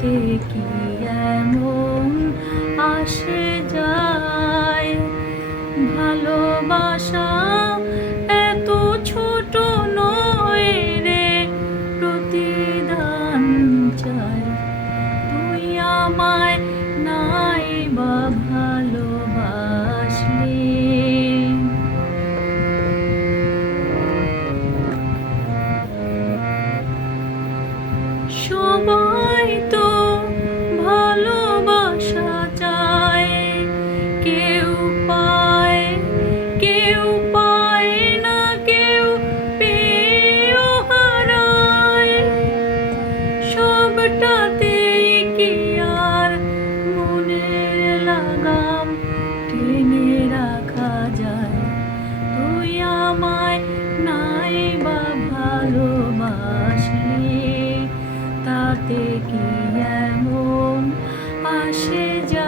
তাতে কি এমন আসে যায়? ভালোবাসা এত ছোট নয় রে, প্রতিদান চাই। তুই আমায় নাই বা ভালোবাসলি। সবাই তো ভালোবাসা চায়, কেউ পায় কেউ পায় না, কেউ পেয়েও হারায়। সবটাতেই কি আর মনের লাগাম টেনে রাখা যায়? তুই আমায় নাই বা ভালোবাসলি, তাতে কি এমন আসে যায়?